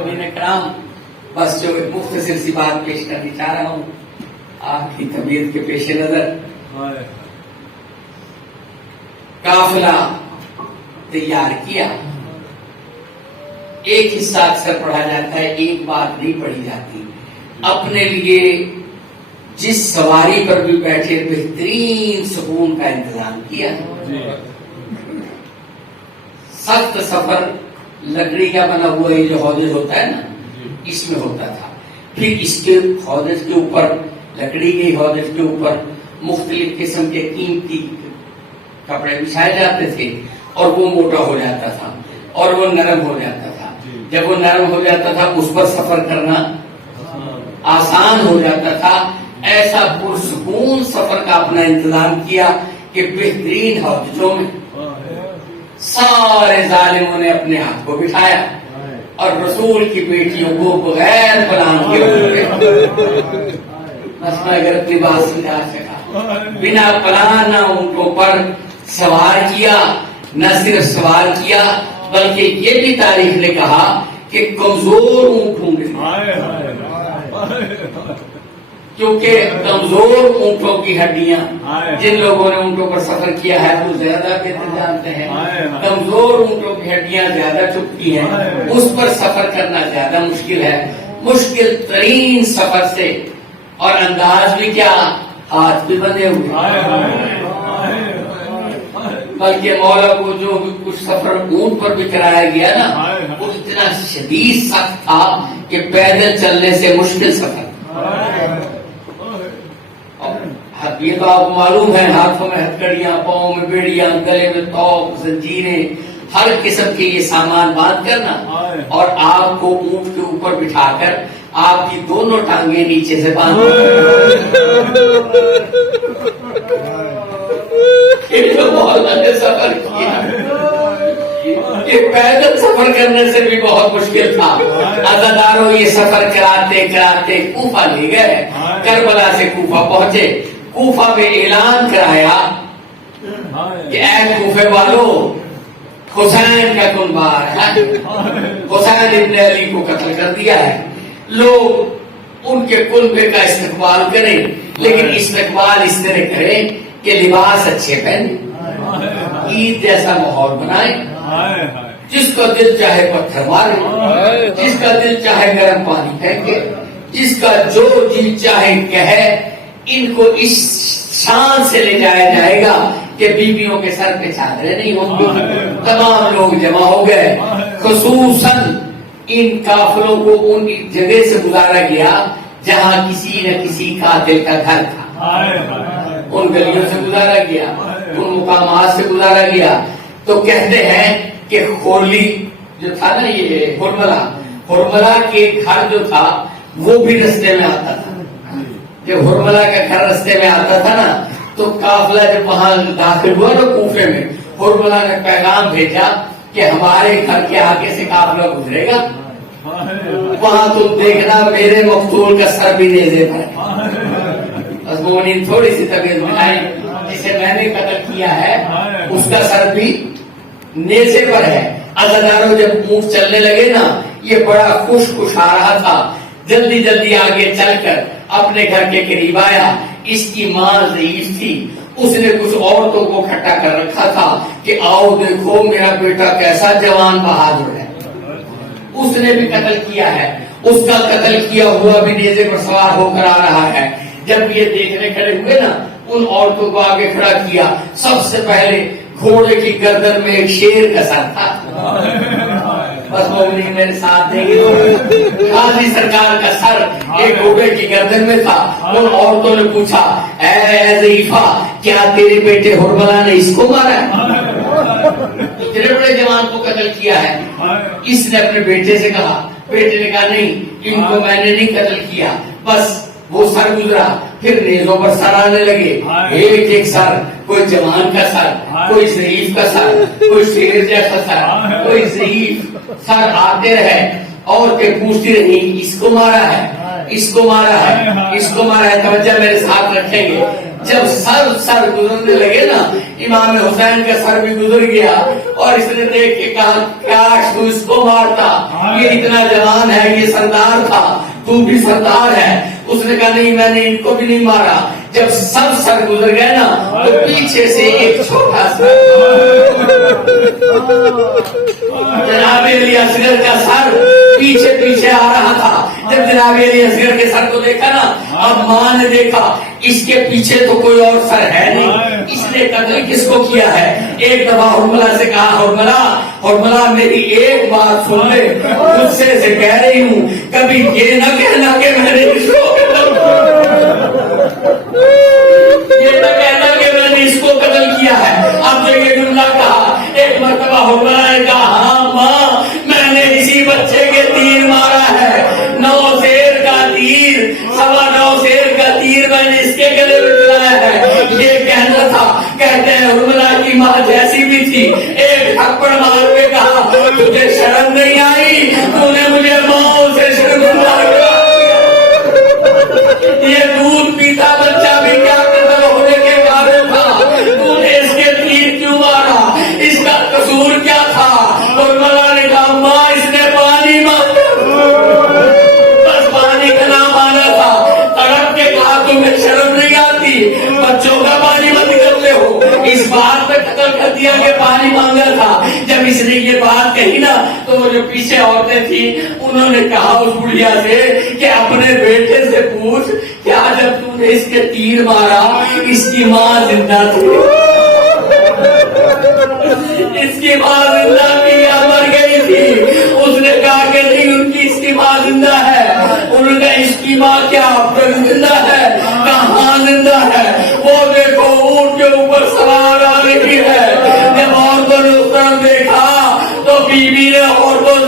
حاضرین کرام، بس جو ایک مختصر سی بات پیش کرنی چاہ رہا ہوں آپ کی طبیعت کے پیش نظر. قافلہ تیار کیا، ایک حصہ اکثر پڑھا جاتا ہے، ایک بات نہیں پڑھی جاتی. اپنے لیے جس سواری پر بھی بیٹھے بہترین سکون کا انتظام کیا. سخت سفر لکڑی کا بنا ہوا یہ جو حوض ہوتا ہے نا اس میں ہوتا تھا. پھر اس کے حوض کے اوپر لکڑی کے حوض کے اوپر مختلف قسم کے قیمتی کپڑے بچھائے جاتے تھے اور وہ موٹا ہو جاتا تھا اور وہ نرم ہو جاتا تھا. جب وہ نرم ہو جاتا تھا اس پر سفر کرنا آسان ہو جاتا تھا. ایسا پرسکون سفر کا اپنا انتظام کیا کہ بہترین حوضوں میں سارے ظالموں نے اپنے ہاتھ کو بٹھایا اور رسول کی بیٹیوں کو بغیر پلان کے مسئلہ اگر اپنی بات سمجھا سکا، بنا پلان نہ اونٹوں پر سوار کیا، نہ صرف سوار کیا بلکہ یہ بھی تاریخ نے کہا کہ کمزور اونٹ ہوں گے، کیونکہ کمزور اونٹوں کی ہڈیاں، جن لوگوں نے اونٹوں پر سفر کیا ہے وہ زیادہ بہتر جانتے ہیں، کمزور اونٹوں کی ہڈیاں زیادہ چپتی ہیں، اس پر سفر کرنا زیادہ مشکل ہے. مشکل ترین سفر سے اور انداز بھی کیا، ہاتھ بھی بندھے ہوئے. بلکہ مولا کو جو کچھ سفر اونٹ پر بھی کرایا گیا نا وہ اتنا شدید سخت تھا کہ پیدل چلنے سے مشکل سفر. یہ تو آپ کو معلوم ہے، ہاتھوں میں ہتھکڑیاں، پاؤں میں بیڑیاں، گلے میں توق، زنجیریں، ہر قسم کے یہ سامان باندھ کرنا اور آپ کو اونٹ کے اوپر بٹھا کر آپ کی دونوں ٹانگیں نیچے سے باندھ سفر کیا. یہ پیدل سفر کرنے سے بھی بہت مشکل تھا. عزاداروں یہ سفر کراتے کراتے کوفہ لے گئے، کربلا سے کوفہ پہنچے. کوفہ میں اعلان کرایا کہ اے کوفے والو، حسین کا کنبار ہے، حسین ابن علی کو قتل کر دیا ہے. لوگ ان کے کنبے کا استقبال کریں، لیکن استقبال اس طرح کریں کہ لباس اچھے پہنے، عید جیسا ماحول بنائیں، جس کا دل چاہے پتھر مارے، جس کا دل چاہے گرم پانی پھینکے، جس کا جو جی چاہے کہے. ان کو اس شان سے لے جایا جائے گا کہ بیویوں کے سر پہ چادریں نہیں ہوں گی. تمام لوگ جمع ہو گئے. خصوصاً ان کافروں کو ان جگہ سے گزارا گیا جہاں کسی نہ کسی قاتل کا گھر تھا، ان گلیوں سے گزارا گیا، ان مقامات سے گزارا گیا. تو کہتے ہیں کہ خورلی جو تھا نا، یہ ہرملا کے گھر جو تھا وہ بھی رستے میں آتا تھا. جب ہرملا کا گھر رستے میں آتا تھا نا تو قافلہ جب وہاں داخل ہوا تو کوفے میں ہرملا نے پیغام بھیجا کہ ہمارے گھر کے آگے سے قافلہ گزرے گا، وہاں تم دیکھنا میرے مقتول کا سر بھی نیزے پر ہے. مومنین تھوڑی سی طبیعت بنائی، جسے میں نے قتل کیا ہے اس کا سر بھی نیزے پر ہے. عزاداروں جب اونٹ چلنے لگے نا یہ بڑا خوش آ رہا تھا، جلدی جلدی آگے چل کر اپنے گھر کے قریب آیا. اس کی ماں ضعیف تھی، اس نے کچھ عورتوں کو اکٹھا کر رکھا تھا کہ آؤ دیکھو میرا بیٹا کیسا جوان بہادر ہے. اس نے بھی قتل کیا ہے، اس کا قتل کیا ہوا بھی نیزے پر سوار ہو کر آ رہا ہے. جب یہ دیکھنے کھڑے ہوئے نا ان عورتوں کو آگے کھڑا کیا. سب سے پہلے گھوڑے کی گردن میں ایک شیر کا سر تھا. بس مومنین میرے ساتھ دیں گے. غازی سرکار کا سر ایک گھوڑے کی گردن میں تھا. ان عورتوں نے پوچھا اے ضعیفہ کیا تیرے بیٹے ہرملا نے اس کو مارا ہے؟ اتنے بڑے جوان کو قتل کیا ہے. اس نے اپنے بیٹے سے کہا، بیٹے نے کہا نہیں ان کو میں نے نہیں قتل کیا. بس وہ سر گزرا، پھر نیزوں پر سر آنے لگے، ایک ایک سر، کوئی جوان کا سر، کوئی ضعیف کا سر، کوئی شیر جیسا سر، کوئی ضعیف سر آتے رہے. عورتیں پوچھتی رہی اس کو مارا ہے، اس کو مارا ہے، اس کو مارا ہے. توجہ میرے ساتھ رکھیں گے. جب سر گزرنے لگے نا، امام حسین کا سر بھی گزر گیا اور اس نے دیکھ کے کہا کاش تو اس کو مارتا، یہ اتنا جوان ہے، یہ سردار تھا، تو بھی سردار ہے۔ اس نے کہا نہیں میں نے ان کو بھی نہیں مارا۔ جب سب سر گزر گئے نا تو پیچھے سے ایک چھوٹا سا جناب علی اصغر کا سر پیچھے پیچھے آ رہا تھا۔ جب جناب علی اصغر کے سر کو دیکھا نا، اب ماں نے دیکھا اس کے پیچھے تو کوئی اور سر ہے نہیں، اس نے قتل کس کو کیا ہے؟ ایک دفعہ حرملہ سے کہا حرملہ میری ایک بات سن لے، غصے سے کہہ رہی ہوں، کبھی یہ نہ کہنا کہ میں نے اس کو قتل یہ نہ کہنا کہ میں نے اس کو قتل کیا ہے۔ اب جو یہ جملہ کہا، ایک مرتبہ حرملہ نے کہا ہاں ماں میں نے اسی بچے کے تیر مارا ہے، 9 شیر کا تیر، 9.25 شیر کا تیر میں نے اس کے گلے میں چلایا ہے۔ یہ کہنا تھا، کہتے ہیں حرملہ کی ماں جیسی بھی تھی، ایک تھپڑ مار کے کہا تجھے شرم نہیں آئی، تو نے مجھے ماں سے شرمندہ کیا، یہ دودھ پیتا بچہ بھی کیا قتل ہونے کے قابل تھا، تو نے اس کے تیر کیوں مارا، اس کا قصور کیا تھا؟ حرملہ نے کہا ماں اس نے پانی مانگا، بس پانی کا نام آنا تھا۔ تڑپ کے کہا تمہیں شرم نہیں آتی، بچوں کا پانی مت کرتے ہو، اس بات پہ قتل کر دیا کہ پانی مانگا تھا۔ جب اس نے یہ بات کہی نا تو وہ جو پیچھے عورتیں تھیں انہوں نے کہا اس بڑھیا سے کہ اپنے بیٹے سے پوچھ کیا جب تم نے اس کے تیر مارا اس کی ماں زندہ تھی؟ اس کی ماں زندہ تھی یا مر گئی تھی؟ اس نے کہا کہ نہیں ان کی اس کی ماں زندہ ہے۔ انہوں نے کہا اس کی ماں کیا اب تک زندہ ہے؟ کہاں زندہ ہے؟ وہ دیکھو اونٹ کے اوپر سوار آ رہی ہے۔ جب عورتوں نے اس طرف دیکھا تو بیوی نے عورتوں